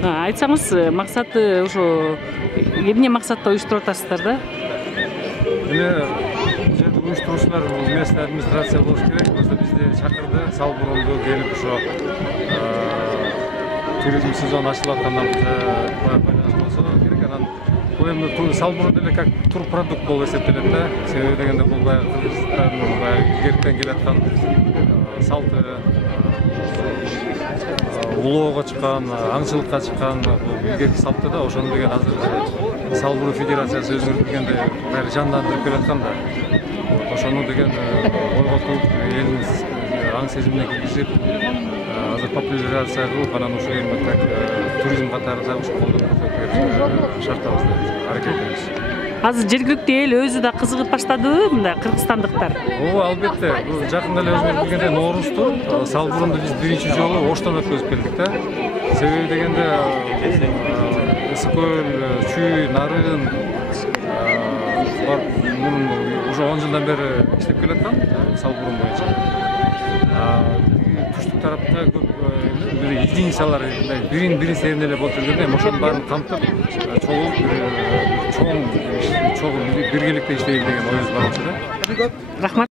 Айтсаңыз, максаты ошо эмне максатта уюштуруп атасыздар да? Жерде уюштуруучулар местный администрация болуш керек. Просто бизди чакырды, Салбурунду келип ошо туризм сезону ачылып аткандан байланыштуу болсо керек. Анан бул эми Салбурун деле как турпродукт болуп эсептелет да. Себеби дегенде бул баягы Кыргызстандын баягы илгертен келаткан салты, улоого чыккан, аңчылыкка чыккан илгерки салты да. Ошону деген азыр Салбурун федерациясы өзгөртүлгенде баары жандандырып келаткан да. Ошону деген ойготуп, элдин аң сезимине киргизип, азыр популяризация кылып, анан ошо эми как туризм катарында ошо колдоп көрсөтүүгө шартабыз деп аракет этебиз. Азыр жергиликтүү эл өзү да кызыгып баштадыбы мындай кыргызстандыктар? Ооба, албетте. Бул жакында эле өзүңүз билгендей Ноорузду Салбурунду биз биринчи жолу Оштон өткөзүп келдик да. Себеби дегенде Ысык көл, Чүй, Нарын мурун уже 10 жылдан бери иштеп келаткан Салбурун боюнча. Түштүк тарапта көп единицалар бирин серине эле болуп жүргөндө ошонун баарын камтып чогуу биргеликте иштейли деген оюбуз бар болчу да. Рахмат.